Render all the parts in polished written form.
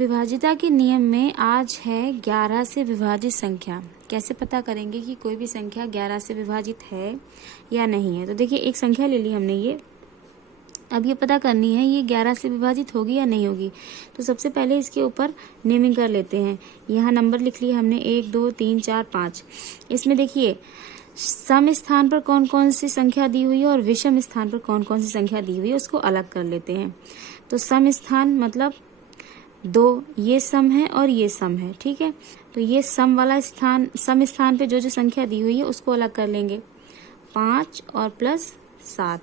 विभाजिता के नियम में आज है 11 से विभाजित संख्या। कैसे पता करेंगे कि कोई भी संख्या 11 से विभाजित है या नहीं है। तो देखिए एक संख्या ले ली हमने ये, अब ये पता करनी है ये 11 से विभाजित होगी या नहीं होगी। तो सबसे पहले इसके ऊपर नेमिंग कर लेते हैं। यहाँ नंबर लिख लिए हमने 1 2 3 4 5। इसमें देखिए सम स्थान पर कौन कौन सी संख्या दी हुई है और विषम स्थान पर कौन कौन सी संख्या दी हुई है, उसको अलग कर लेते हैं। तो सम स्थान मतलब 2, ये सम है और ये सम है, ठीक है। तो ये सम वाला स्थान, सम स्थान पे जो जो संख्या दी हुई है उसको अलग कर लेंगे, 5 और प्लस 7।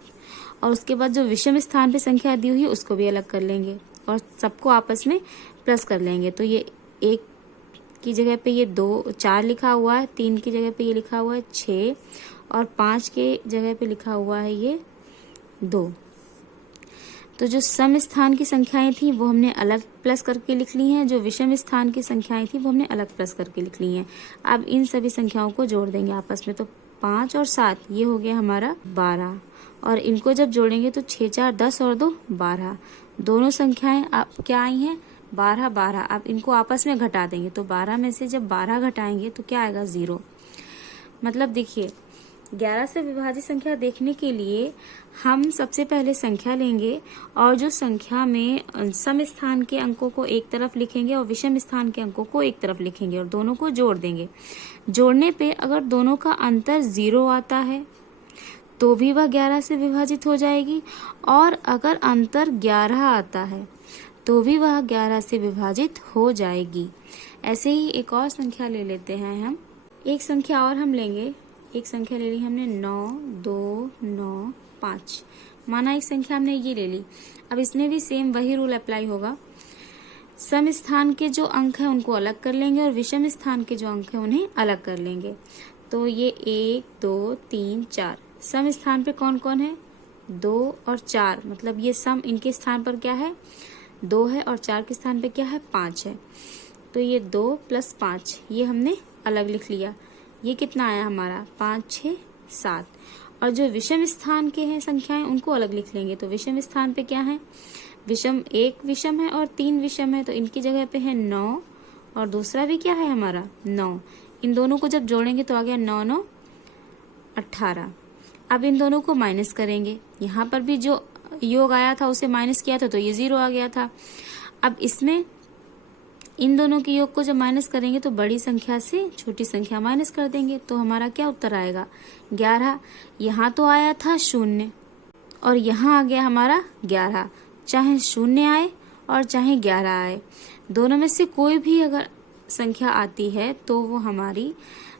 और उसके बाद जो विषम स्थान पे संख्या दी हुई है उसको भी अलग कर लेंगे और सबको आपस में प्लस कर लेंगे। तो ये 1 की जगह पे ये 2 4 लिखा हुआ है, 3 की जगह पे ये लिखा हुआ है 6 और 5 के जगह पे लिखा हुआ है ये 2। तो जो सम स्थान की संख्याएं थी वो हमने अलग प्लस करके लिख ली हैं, जो विषम स्थान की संख्याएं थी वो हमने अलग प्लस करके लिख ली हैं। अब इन सभी संख्याओं को जोड़ देंगे आपस में। तो 5 और 7 ये हो गया हमारा 12 और इनको जब जोड़ेंगे तो 6 4 10 और 2 12। दोनों संख्याएं अब क्या आई हैं 12 12। अब इनको आपस में घटा देंगे तो 12 में से जब 12 घटाएंगे तो क्या आएगा 0। मतलब देखिए 11 से विभाजित संख्या देखने के लिए हम सबसे पहले संख्या लेंगे और जो संख्या में सम स्थान के अंकों को एक तरफ लिखेंगे और विषम स्थान के अंकों को एक तरफ लिखेंगे और दोनों को जोड़ देंगे। जोड़ने पे अगर दोनों का अंतर 0 आता है तो भी वह 11 से विभाजित हो जाएगी और अगर अंतर 11 आता है तो भी वह 11 से विभाजित हो जाएगी। ऐसे ही एक और संख्या ले लेते हैं हम। एक संख्या और हम लेंगे, एक संख्या ले ली हमने 9 2 9 5। माना एक संख्या हमने ये ले ली। अब इसमें भी सेम वही रूल अप्लाई होगा। सम स्थान के जो अंक हैं उनको अलग कर लेंगे और विषम स्थान के जो अंक हैं उन्हें अलग कर लेंगे। तो ये 1 2 3 4 सम स्थान पे कौन कौन है 2 और 4, मतलब ये सम इनके स्थान पर क्या है 2 है और 4 के स्थान पे क्या है 5 है। तो ये 2 + 5 ये हमने अलग लिख लिया। ये कितना आया हमारा 5 6 7। और जो विषम स्थान के हैं संख्याएं उनको अलग लिख लेंगे। तो विषम स्थान पे क्या है विषम, 1 विषम है और 3 विषम है, तो इनकी जगह पे है 9 और दूसरा भी क्या है हमारा 9। इन दोनों को जब जोड़ेंगे तो आ गया 9 9 18। अब इन दोनों को माइनस करेंगे। यहाँ पर भी जो योग आया था उसे माइनस किया था तो ये 0 आ गया था। अब इसमें इन दोनों के योग को जब माइनस करेंगे तो बड़ी संख्या से छोटी संख्या माइनस कर देंगे तो हमारा क्या उत्तर आएगा 11। यहाँ तो आया था 0 और यहाँ आ गया हमारा 11। चाहे 0 आए और चाहे 11 आए, दोनों में से कोई भी अगर संख्या आती है तो वो हमारी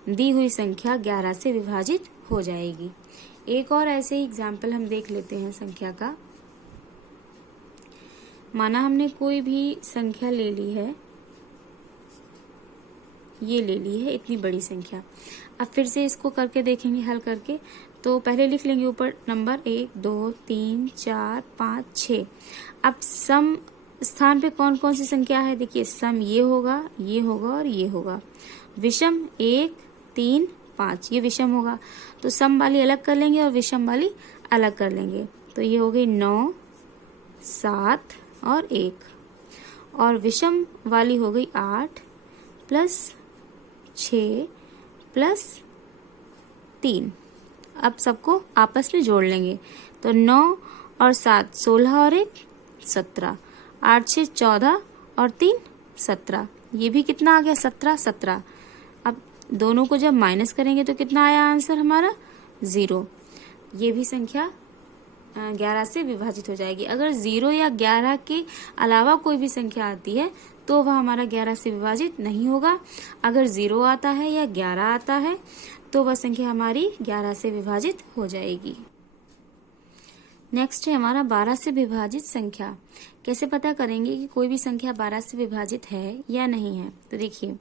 दी हुई संख्या 11 से विभाजित हो जाएगी। एक और ऐसे ही एग्जाम्पल हम देख लेते हैं संख्या का। माना हमने कोई भी संख्या ले ली है, ये ले ली है इतनी बड़ी संख्या। अब फिर से इसको करके देखेंगे हल करके। तो पहले लिख लेंगे ऊपर नंबर 1 2 3 4 5 6। अब सम स्थान पे कौन कौन सी संख्या है, देखिए सम ये होगा और ये होगा। विषम 1 3 5 ये विषम होगा, तो सम वाली अलग कर लेंगे और विषम वाली अलग कर लेंगे। तो ये हो गई 9 7 और 1 और विषम वाली हो गई 8 + 6 + 3। अब सबको आपस में जोड़ लेंगे। तो 9 और 7 16 और 1 17, 8 6 14 और 3 17। ये भी कितना आ गया 17। अब दोनों को जब माइनस करेंगे तो कितना आया आंसर हमारा 0। ये भी संख्या 11 से विभाजित हो जाएगी। अगर 0 या 11 के अलावा कोई भी संख्या आती है तो वह हमारा 11 से विभाजित नहीं होगा। अगर 0 आता है या 11 आता है तो वह संख्या हमारी 11 से विभाजित हो जाएगी। नेक्स्ट है हमारा 12 से विभाजित संख्या। कैसे पता करेंगे कि कोई भी संख्या 12 से विभाजित है या नहीं है। तो देखिए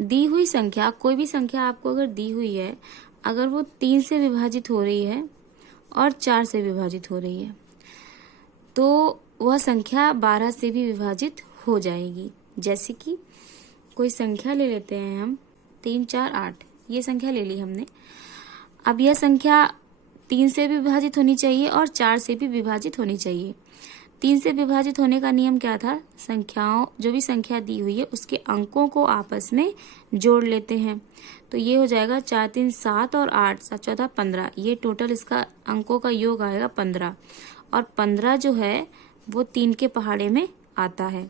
दी हुई संख्या, कोई भी संख्या आपको अगर दी हुई है, अगर वो 3 से विभाजित हो रही है और 4 से विभाजित हो रही है तो वह संख्या 12 से भी विभाजित हो जाएगी। जैसे कि कोई संख्या ले लेते हैं हम 3 4 8, ये संख्या ले ली हमने। अब यह संख्या 3 से भी विभाजित होनी चाहिए और 4 से भी विभाजित होनी चाहिए। 3 से विभाजित होने का नियम क्या था? संख्याओं, जो भी संख्या दी हुई है उसके अंकों को आपस में जोड़ लेते हैं। तो ये हो जाएगा 4 3 7 और 8 7 14 15, ये टोटल इसका अंकों का योग आएगा 15। और 15 जो है वो 3 के पहाड़े में आता है।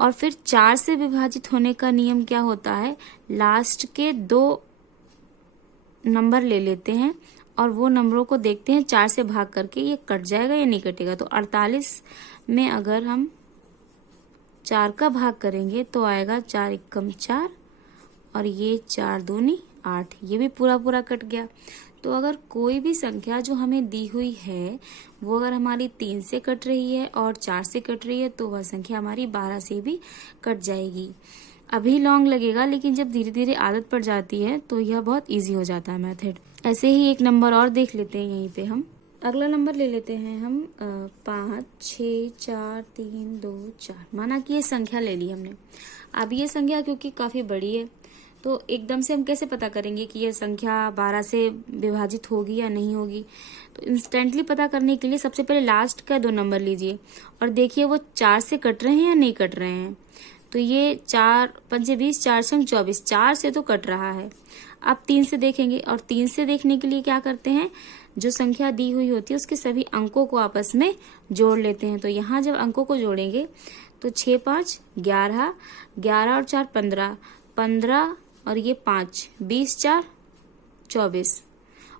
और फिर 4 से विभाजित होने का नियम क्या होता है? लास्ट के 2 नंबर ले लेते हैं और वो नंबरों को देखते हैं 4 से भाग करके ये कट जाएगा या नहीं कटेगा। तो 48 में अगर हम 4 का भाग करेंगे तो आएगा 4 एकम 4 और ये 4 दूनी 8, ये भी पूरा पूरा कट गया। तो अगर कोई भी संख्या जो हमें दी हुई है वो अगर हमारी 3 से कट रही है और 4 से कट रही है तो वह संख्या हमारी 12 से भी कट जाएगी। अभी लॉन्ग लगेगा, लेकिन जब धीरे धीरे आदत पड़ जाती है तो यह बहुत इजी हो जाता है मेथड। ऐसे ही एक नंबर और देख लेते हैं यहीं पे हम। अगला नंबर ले लेते हैं हम 5 6 4 3 2 4। माना कि ये संख्या ले ली हमने। अब ये संख्या क्योंकि काफी बड़ी है तो एकदम से हम कैसे पता करेंगे कि यह संख्या 12 से विभाजित होगी या नहीं होगी? तो इंस्टेंटली पता करने के लिए सबसे पहले लास्ट का 2 नंबर लीजिए और देखिए वो 4 से कट रहे हैं या नहीं कट रहे हैं। तो ये 4 5 20 4 6 24, 4 से तो कट रहा है। अब 3 से देखेंगे और 3 से देखने के लिए क्या करते हैं? जो संख्या दी हुई होती है उसके सभी अंकों को आपस में जोड़ लेते हैं। तो यहाँ जब अंकों को जोड़ेंगे तो 6 5 11, 11 और 4 15, 15 और ये 5, 20 4 24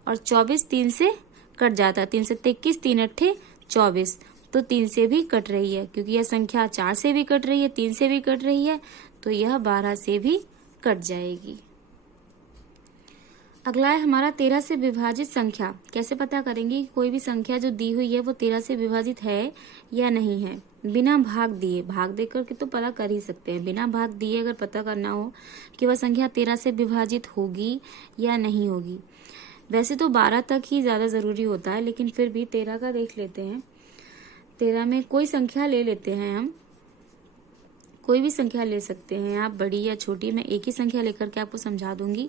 और 24 3 से कट जाता है। 3 से 21, 3 अट्ठे 24, तो 3 से भी कट रही है क्योंकि यह संख्या 4 से भी कट रही है, 3 से भी कट रही है, तो यह 12 से भी कट जाएगी। अगला है हमारा 13 से विभाजित संख्या। कैसे पता करेंगे कि कोई भी संख्या जो दी हुई है वो 13 से विभाजित है या नहीं है? बिना भाग दिए, भाग देकर के तो पता कर ही सकते हैं। बिना भाग दिए अगर पता करना हो कि वह संख्या 13 से विभाजित होगी या नहीं होगी। वैसे तो 12 तक ही ज्यादा जरूरी होता है, लेकिन फिर भी 13 का देख लेते हैं। 13 में कोई संख्या ले लेते हैं हम, कोई भी संख्या ले सकते हैं आप, बड़ी या छोटी। मैं एक ही संख्या लेकर के आपको समझा दूंगी।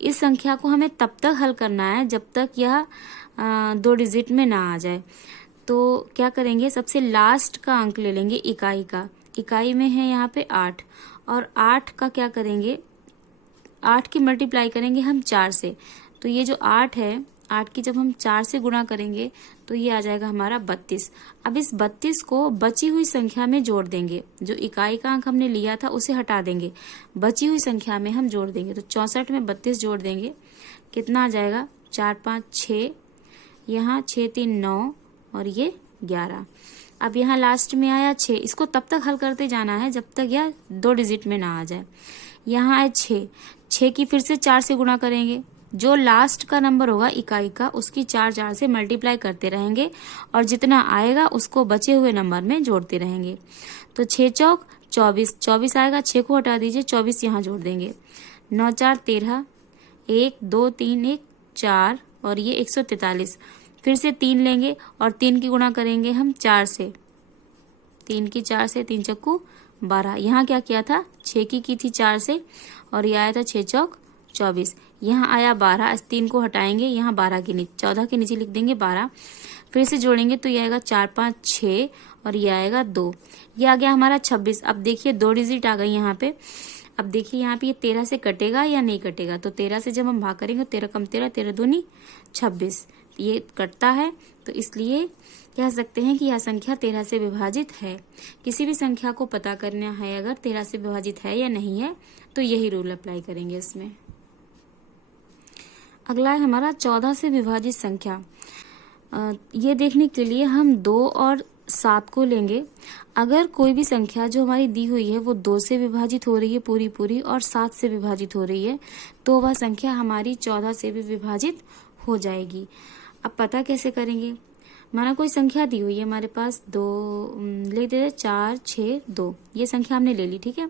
इस संख्या को हमें तब तक हल करना है जब तक यह 2 डिजिट में ना आ जाए। तो क्या करेंगे? सबसे लास्ट का अंक ले लेंगे इकाई का। इकाई में है यहाँ पे 8 और 8 का क्या करेंगे? 8 की मल्टीप्लाई करेंगे हम 4 से। तो ये जो 8 है, 8 की जब हम 4 से गुणा करेंगे तो ये आ जाएगा हमारा 32। अब इस 32 को बची हुई संख्या में जोड़ देंगे। जो इकाई का अंक हमने लिया था उसे हटा देंगे, बची हुई संख्या में हम जोड़ देंगे। तो 64 में 32 जोड़ देंगे, कितना आ जाएगा? 4 5 6, यहाँ 6 3 9 और ये 11। अब यहाँ लास्ट में आया 6। इसको तब तक हल करते जाना है जब तक यह 2 डिजिट में ना आ जाए। यहाँ आए 6, 6 की फिर से 4 से गुणा करेंगे। जो लास्ट का नंबर होगा इकाई का उसकी 4 4 से मल्टीप्लाई करते रहेंगे और जितना आएगा उसको बचे हुए नंबर में जोड़ते रहेंगे। तो 6 चौक 24, 24 आएगा, 6 को हटा दीजिए, 24 यहाँ जोड़ देंगे। 9 4 13, 1 2 3 1 4 और ये 143। फिर से 3 लेंगे और 3 की गुणा करेंगे हम 4 से। 3 की 4 से, 3 चक्कू 12। यहाँ क्या किया था? 6 की थी 4 से और ये आया था 6 चौक 24। यहाँ आया 12, इस 3 को हटाएंगे, यहाँ 12 के नीचे, 14 के नीचे लिख देंगे 12। फिर से जोड़ेंगे तो ये आएगा 4 5 6 और ये आएगा 2। ये आ गया हमारा 26। अब देखिए 2 डिजिट आ गई यहाँ पे। अब देखिए यहाँ पे ये 13 से कटेगा या नहीं कटेगा? तो 13 से जब हम भाग करेंगे 13 कम 13, 13 दूनी 26, ये कटता है। तो इसलिए कह सकते हैं कि यह संख्या 13 से विभाजित है। किसी भी संख्या को पता करना है अगर 13 से विभाजित है या नहीं है तो यही रूल अप्लाई करेंगे इसमें। अगला है हमारा 14 से विभाजित संख्या। ये देखने के लिए हम 2 और 7 को लेंगे। अगर कोई भी संख्या जो हमारी दी हुई है वो 2 से विभाजित हो रही है पूरी पूरी और 7 से विभाजित हो रही है तो वह संख्या हमारी 14 से भी विभाजित हो जाएगी। अब पता कैसे करेंगे? माना कोई संख्या दी हुई है हमारे पास, 2 ले देते 4 6 2, ये संख्या हमने ले ली, ठीक है।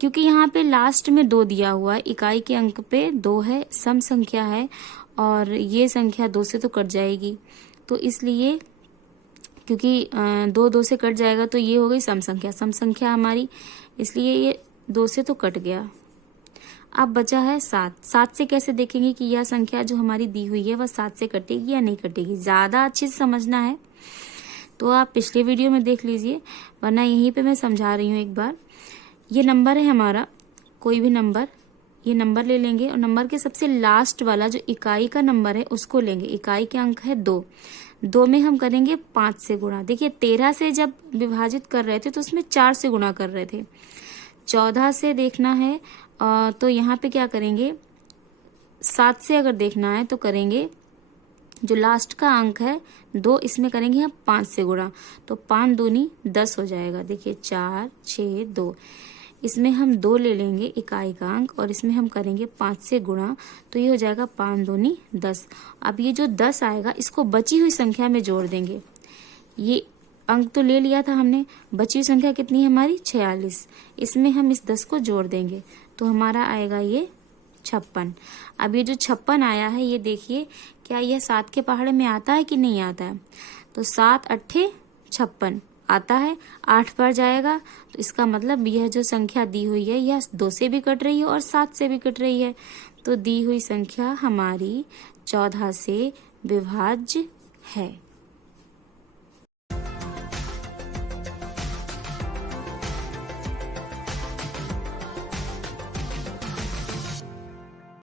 क्योंकि यहाँ पे लास्ट में 2 दिया हुआ है, इकाई के अंक पे 2 है, सम संख्या है और ये संख्या 2 से तो कट जाएगी। तो इसलिए क्योंकि 2 2 से कट जाएगा तो ये हो गई सम संख्या हमारी, इसलिए ये 2 से तो कट गया। अब बचा है 7। 7 से कैसे देखेंगे कि यह संख्या जो हमारी दी हुई है वह 7 से कटेगी या नहीं कटेगी? ज्यादा अच्छे से समझना है। तो आप पिछले वीडियो में देख लीजिए, वरना यहीं पे मैं समझा रही हूँ एक बार। ये नंबर है हमारा, कोई भी नंबर, ये नंबर ले लेंगे और नंबर के सबसे लास्ट वाला जो इकाई का नंबर है उसको लेंगे। इकाई के अंक है 2, 2 में हम करेंगे 5 से गुणा। देखिए 13 से जब विभाजित कर रहे थे तो उसमें 4 से गुणा कर रहे थे। 14 से देखना है तो यहाँ पे क्या करेंगे, 7 से अगर देखना है तो करेंगे जो लास्ट का अंक है 2, इसमें करेंगे हम 5 से गुणा, तो 5 दूनी 10 हो जाएगा। देखिए 4 6 2, इसमें हम 2 ले लेंगे इकाई का अंक और इसमें हम करेंगे 5 से गुणा, तो ये हो जाएगा 5 दूनी 10। अब ये जो 10 आएगा इसको बची हुई संख्या में जोड़ देंगे। ये अंक तो ले लिया था हमने, बची हुई संख्या कितनी है हमारी 46, इसमें हम इस 10 को जोड़ देंगे तो हमारा आएगा ये 56। अब ये जो 56 आया है ये देखिए क्या यह 7 के पहाड़े में आता है कि नहीं आता है, तो 7 अट्ठे 56 आता है, 8 पर जाएगा, तो इसका मतलब यह जो संख्या दी हुई है यह 2 से भी कट रही है और 7 से भी कट रही है, तो दी हुई संख्या हमारी 14 से विभाज्य है।